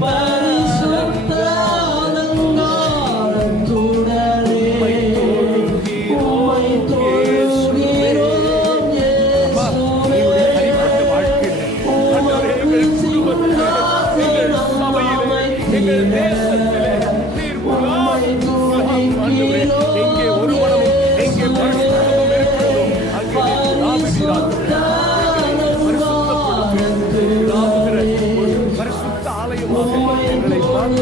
பரிசுத்த அலங்காரத்துடனே உம்மை தொழுகிறோம் இயேசுவே. எங்கள் தேசத்திலே நீர் எங்கே ஒரு மனமும் எங்கே பரிசுத்தமும் இருக்கிறதோ அங்கே பரிசுத்த ஆலயமாக எங்களை மாற்ற